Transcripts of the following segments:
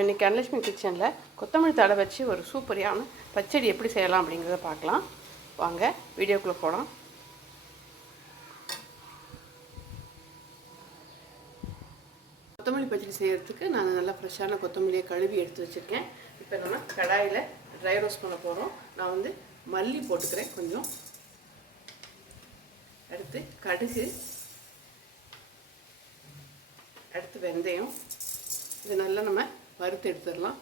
இன்றைக்கி அனலட்சுமி கிச்சனில் கொத்தமல்லி தடை வச்சு ஒரு சூப்பரியான பச்சடி எப்படி செய்யலாம் அப்படிங்கிறத பார்க்கலாம். வாங்க வீடியோக்குள்ளே போகலாம் கொத்தமல்லி பச்சடி செய்கிறதுக்கு நான் நல்லா ஃப்ரெஷ்ஷான கொத்தமல்லியை கழுவி எடுத்து வச்சுருக்கேன். இப்போ நம்ம கடாயில் ட்ரை ரோஸ்ட் பண்ண போகிறோம் நான் வந்து மல்லி போட்டுக்கிறேன் கொஞ்சம். அடுத்து கடுகு அடுத்து வெந்தயம். இது நல்லா நம்ம வறுத்து எடுத்துடலாம்.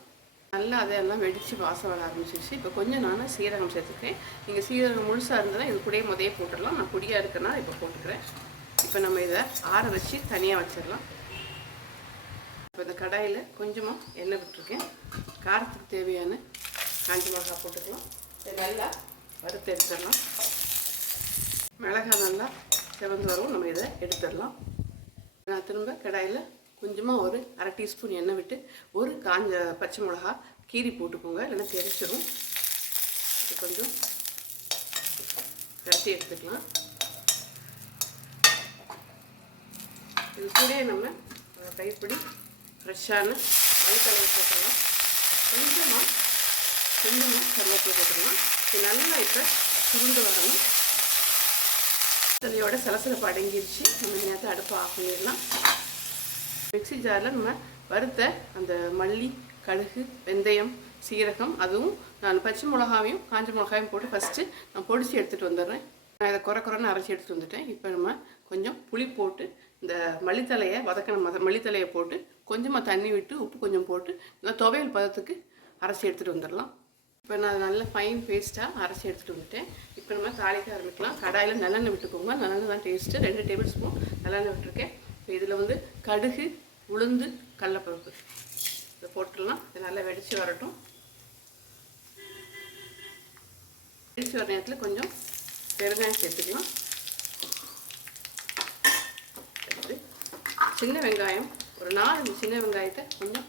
நல்லா அதெல்லாம் வெடித்து வாசம் வர ஆரம்பிச்சிருச்சு. இப்போ கொஞ்சம் நான் சீரகம் சேர்த்துக்கிறேன். நீங்கள் சீரகம் முழுசாக இருந்ததுன்னா இது கூடயே முதைய போட்டுடலாம். நான் பொடியாக இருக்கேன்னா இப்போ போட்டுக்கிறேன். இப்போ நம்ம இதை ஆற வச்சு தனியாக வச்சிடலாம். இப்போ இந்த கடாயில் கொஞ்சமாக எண்ணெய் விட்டுருக்கேன். காரத்துக்கு தேவையான காஞ்சி மிளகா போட்டுக்கலாம். இதை நல்லா வறுத்து எடுத்துடலாம். மிளகாய் நல்லா செவந்து வரும் நம்ம இதை எடுத்துடலாம். நான் திரும்ப கடாயில் கொஞ்சமாக ஒரு அரை டீஸ்பூன் எண்ணெய் விட்டு ஒரு காஞ்ச பச்சை மிளகா கீரி போட்டுக்கோங்க. இல்லைன்னா தெரிச்சிடும் இது கொஞ்சம் கட்டி எடுத்துக்கலாம். இது கூட நம்ம கைப்பிடி ஃப்ரெஷ்ஷான மல்லித்தலை போட்டுடலாம் கொஞ்சமாக கொஞ்சமாக கருவேப்பிலை போட்டுக்கலாம். இது நல்லா இப்போ சுருண்டு வரணும். தலையோட சலசலப்பு அடங்கிடுச்சு நம்ம நேரத்தை அடுப்பு ஆஃப் பண்ணிடலாம். மிக்ஸி ஜாரில் நம்ம வறுத்த அந்த மல்லி கடுகு வெந்தயம் சீரகம் அதுவும் நான் பச்சை மிளகாவையும் காஞ்ச மிளகாயும் போட்டு ஃபஸ்ட்டு நான் பொடிச்சு எடுத்துகிட்டு வந்துடுறேன். நான் இதை குறை குறைன்னு அரைச்சி எடுத்துகிட்டு வந்துட்டேன். இப்போ நம்ம கொஞ்சம் புளி போட்டு இந்த மல்லித்தலையை வதக்கின மத மல்லித்தலையை போட்டு கொஞ்சமாக தண்ணி விட்டு உப்பு கொஞ்சம் போட்டு இந்த துவையல் பதத்துக்கு அரைச்சி எடுத்துகிட்டு வந்துடலாம். இப்போ நான் நல்ல ஃபைன் பேஸ்ட்டாக அரைச்சி எடுத்துகிட்டு வந்துட்டேன். இப்போ நம்ம தாளிக்க ஆரம்பிக்கலாம். கடாயில் நல்லெண்ணெய் விட்டுக்கோங்க. நல்லெண்ணெய் தான் டேஸ்ட்டு ரெண்டு டேபிள் ஸ்பூன் நல்லெண்ணெய் விட்டுருக்கேன். இப்போ இதில் வந்து கடுகு உளுந்து கடலப்பருப்பு. இதை போட்டுடலாம் இது நல்லா வெடித்து வரட்டும். வெடித்து வர நேரத்தில் கொஞ்சம் பெருங்காயம் சேர்த்துக்கலாம். சின்ன வெங்காயம் ஒரு நாலு சின்ன வெங்காயத்தை கொஞ்சம்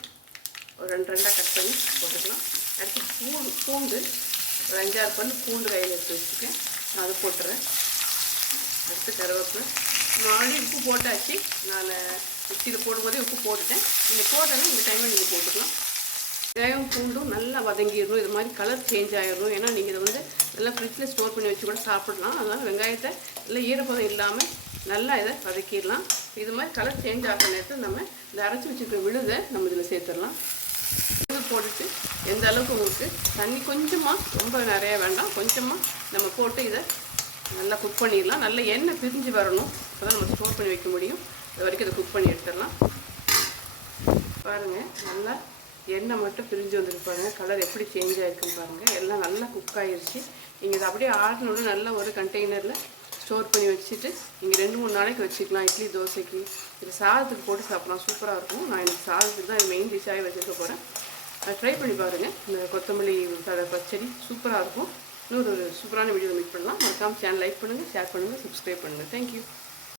ஒரு ரெண்டு ரெண்டாக கட் பண்ணி போட்டுக்கலாம். அடுத்து பூண்டு பூண்டு ஒரு அஞ்சாறு பல்லு பூண்டு கையில் எடுத்து வச்சுருக்கேன். நான் அதை போட்டுறேன். அடுத்து கருவேப்பிலை. நாலு உப்பு போட்டாச்சு. நான் இது போடும்போதே உப்பு போட்டுட்டேன். நீங்கள் போட்டேன்னா இந்த டைமில் நீங்கள் போட்டுக்கலாம். வெங்காயம் பூண்டும் நல்லா வதங்கிடணும். இது மாதிரி கலர் சேஞ்ச் ஆகிடணும் ஏன்னா நீங்கள் இதை வந்து நல்லா ஃப்ரிட்ஜில் ஸ்டோர் பண்ணி வச்சு கூட சாப்பிடலாம். அதனால் வெங்காயத்தை நல்லா ஈரப்பதம் இல்லாமல் நல்லா இதை வதக்கிடலாம். இது மாதிரி கலர் சேஞ்ச் ஆகிற நேரத்தில் நம்ம இந்த அரைச்சி வச்சுருக்க விழுதை நம்ம இதில் சேர்த்துடலாம். விழுது போட்டுட்டு எந்த அளவுக்கு உங்களுக்கு தண்ணி கொஞ்சமாக ரொம்ப நிறையா வேண்டாம். கொஞ்சமாக நம்ம போட்டு இதை நல்லா குக் பண்ணிடலாம். நல்ல எண்ணெய் பிரிஞ்சு வரணும். அப்போ தான் நம்ம ஸ்டோர் பண்ணி வைக்க முடியும். இது வரைக்கும் இதை குக் பண்ணி எடுத்துடலாம். பாருங்கள் நல்லா எண்ணெய் மட்டும் பிரிஞ்சு வந்துருக்கு பாருங்கள் கலர் எப்படி சேஞ்ச் ஆகிருக்குன்னு பாருங்கள் எல்லாம் நல்லா குக் ஆகிருச்சு நீங்கள் இதை அப்படியே ஆடணுன்னு நல்ல ஒரு கண்டெய்னரில் ஸ்டோர் பண்ணி வச்சுட்டு நீங்கள் ரெண்டு மூணு நாளைக்கு வச்சுக்கலாம். இட்லி தோசைக்கு. இது சாதத்துக்கு போட்டு சாப்பிட்லாம். சூப்பராக இருக்கும். நான் எனக்கு சாதத்துக்கு தான் மெயின் டிஷ்ஷாகி வச்சுருக்க போகிறேன் ட்ரை பண்ணி பாருங்கள் இந்த கொத்தமல்லி பச்சடி சூப்பராக இருக்கும். இன்னொரு சூப்பரான வீடியோ மீட் பண்ணலாம். மறக்காமல் சேனல் லைக் பண்ணுங்கள் ஷேர் பண்ணுங்கள் சப்ஸ்கிரைப் பண்ணுங்கள் தேங்க்யூ